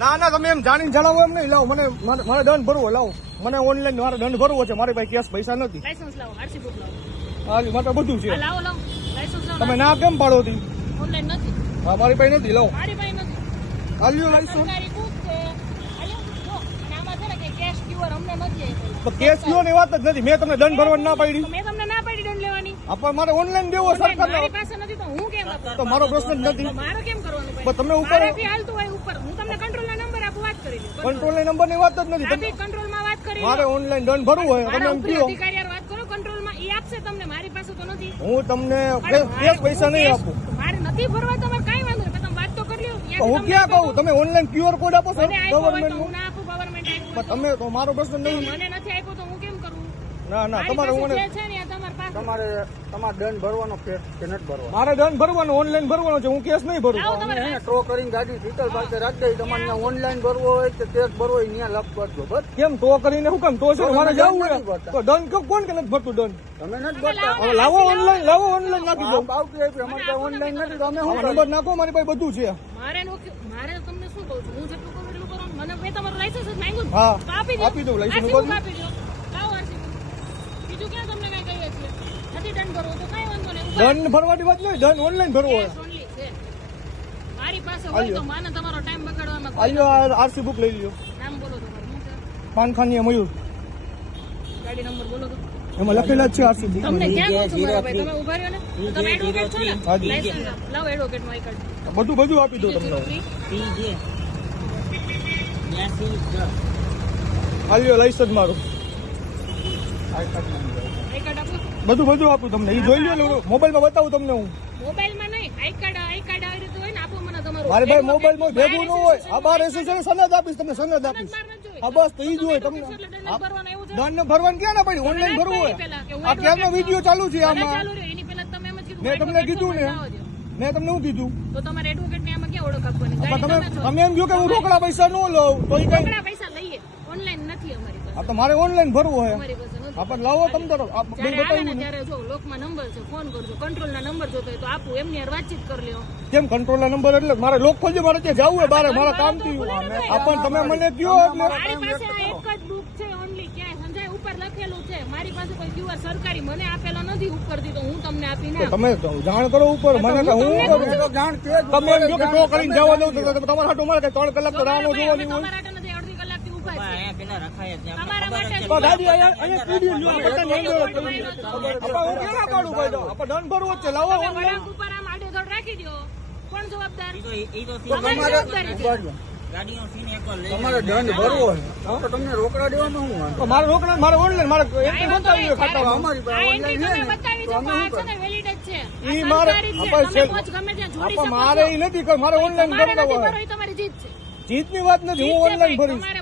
ના ના તમે એમ જાણીને જણાવો એમ નહીં. લાવો મને મારે દંડ ભરવો. લાવો મને ઓનલાઈન મારે દંડ ભરવો છે. મારી પાસે કેશ પૈસા નથી. લાયસન્સ લાવો, આરસી બુક લાવો. હા મારે બધું છે. લાવો લાવો લાયસન્સ લાવો. તમે ના કેમ પાડો હતી? ઓનલાઈન નથી. હા મારી પાસે નથી. લાવો મારી પાસે નથી. આલ્યો લાયસન્સ. સરકારી બુક છે. આલ્યો જો અને આમાં છે ને કે કેશ ક્યુઆર અમને નથી આપ્યો. તો કેશ કયો ની વાત જ નથી. મેં તમને દંડ ભરવાની ના પાડી. તો મેં તમને ના પાડી દંડ લેવાની. પણ મારે ઓનલાઈન દેવો સરકાર. મારી પાસે નથી તો હું કેમ આપું? તો મારો પ્રશ્ન જ નથી. તો મારે કેમ કરવાનું ભાઈ? પણ તમે ઉપર મારાથી હાલતું હોય ઉપર. હું તમને કંટ્રોલના નંબર આપું, વાત કરી લો. કંટ્રોલ નંબર ની વાત જ નથી. આપી કંટ્રોલમાં વાત કરી લો. મારે ઓનલાઈન દંડ ભરવું હોય તમે મારા એમ ઉપરી કહો. અધિકારી હારે વાત કરો કંટ્રોલમાં. ઈ આપશે તમને, મારી પાસે તો નથી. હું તમને કેશ પૈસા નહીં આપું. મારે નથી ભરવા તમારે કાંઈ વાંધો નહીં. તમે વાત તો કરી લો. હું ક્યાં કહું? તમે ઓનલાઈન ક્યુઆર કોડ આપો છો મને આપ્યો હોય તો ગવર્મેન્ટ હું ના આપું. ગવર્મેન્ટ આપ્યું હોય તમે તો મારો પ્રશ્ન તો. નહીં. મને નથી આપ્યો તો હું કેમ કરું? ના ના મારી તમારે પાસે મને જે છે ને એ તમારી પાસે. તમારે દંડ ભરવાનો કે નથી ભરવાનો? મારે દંડ ભરવાનો ઓનલાઈન ભરવાનો છે. હું કેસ નહીં ભરું. લાવો તમારે એને ટ્રો કરીને ગાડી ડિટેલ પાસે રાખી દઈ. તમારે ત્યાં ઓનલાઈન ભરવો હોય કે કેશ ભરવો હોય ત્યાં લખ કરજો. બસ કેમ તો કરીને હું કેમ તો છે મારે દંડ જવું નથી હોય ભરતા. તો દંડ કોણ કે નથી ભરતું દંડ? તમે નથી ભરતા. હવે લાવો ઓનલાઈન નાખી દો. આવતી આપી અમારે ત્યાં ઓનલાઈન નથી તો અમે શું નંબર નાખો મારી પાસે બધું છે. મારે તમને શું કહું છું? હું જેટલું કરું એટલું કરો. મને મેં તમારું લાયસન્સ જ માંગ્યું ને. હા તો આપી આપી દઉં લાયસન્સ RC ઉપર. બુક આપી દો. લાવો RC બુક. બીજું ક્યાં તમને કઈ કહીએ છીએ? નથી દંડ ભરવો તો કઈ વાંધો નહીં. ઉપર દંડ ભરવાની વાત નહીં. દંડ ઓનલાઈન ભરવો હોય. cash only છે. મારી પાસે હોય તો માને તમારો ટાઈમ બગાડવામાં કોઈ આલ્યો આરસી બુક લઈ લ્યો. નામ બોલો તમારું. શું છે? પાનખાની મયુર ગાડી નંબર બોલો તો. એમાં લખેલા જ છે આરસી બુક. તમને ક્યાં કહું છું મારા ભાઈ? તમે ઉભા રહ્યો ને. તમે એડવોકેટ છો ને? હાજી. લાયસન્સ આપો. લાવો એડવોકેટ નું આઈ કાર્ડ. બધું આપી દો તમને. 03. આલ્યો લાયસન્સ મારું. આઈ કાર્ડ આપો. બધું આપું તમને. એ જોઈ લો. મોબાઈલમાં બતાવું તમને હું. મોબાઈલમાં નહીં. આઈ કાર્ડ આવી રીતે હોય ને આપો મને તમારું. મારે ભાઈ મોબાઈલમાં ભેગું ન હોય. આ બાર એસોસિએશન સનદ આપીશ તમને. સનદ આપીશ. હા બસ તો ઈ જ હોય તમને. દંડ ભરવાનું ક્યાં ના પડી? ઓનલાઈન ભરવું હોય. આ ક્યારનો વિડીયો ચાલુ છે આમાં. એની પહેલા તમે એમ જ કીધું મેં તમને કીધું ને. મેં તમને શું કીધું? તો તમારે એડવોકેટ ને આમાં ક્યાં ઓળખ આપવાની? પણ ગાડી તમે છો. તમે એમ કહો કે હું રોકડા પૈસા ન લઉં તો ઈ કઈ. રોકડા પૈસા લઈએ. ઓનલાઈન નથી અમારી પાસે. આ તો મારે ઓનલાઈન ભરવું હોય. અમારી પાસે નથી. આપણે લાવો તમે તો જ્યારે આવે બતાવ્યું ને ને. ત્યારે જો લોકમાં નંબર છે, ફોન કરજો. કંટ્રોલ ના નંબર જોતો હોય તો આપું. એમની હારે વાતચીત કરી લ્યો. કેમ કંટ્રોલ નંબર એટલે મારે લોક ખોલજો. મારે ત્યાં જવું હોય બારે મારા કામથી. પણ તમે મને કયો એટલે મારી પાસે આ એક જ બુક છે ઓનલી. ક્યાંય સંજય ઉપર લખેલું છે. મારી પાસે કોઈ ક્યુઆર સરકારી મને આપેલો નથી ઉપરથી. તો હું તમને આપી ના. તમે જાણ કરો ઉપર. મને તો હું તો જાણ તે જ તમે એમ કહો કે ટો કરીને જવા દઉં તો તમારા હાટું મારે 3 કલાક તો રાહ ન જોવાની હોય. તમારા માટે નથી. અડધી કલાકથી ઊભા છે. તમારા માટે તો ગાડી અહીંયા પીડી લ્યો. આપણે નહીં લેવો. આપણે હું ક્યાં પાડું ભાઈ? તો આપણે દંડ ભરવો જ છે. લાવો ઓનલાઈન. વળાંક ઉપર આમ આડેધડ રાખી દો. કોણ જવાબદાર? તો તમારી જવાબદારી છે. તમારે દંડ ભરવો હોય તો તમને રોકડા દેવામાં શું વાંધો? તો મારે રોકડા મારે ઓનલાઈન મારે એન્ટ્રી બતાવી ખાતામાં. અમારી આ પાસે એન્ટ્રી ઓનલાઈન તમે છે બતાવી દો. આ છે ને વેલિડ જ છે. આ ઈ મારે સરકારી છે. આપણે તમે પોચ ગમે ત્યાં જોડી શકો મારે છો. એ નથી મારે ઓનલાઈન તમારે ભરતા નથી હોય. ભરવું, એ તમારી જીત છે. જીતની વાત નથી. હું ઓનલાઈન ભરીશ. તમારે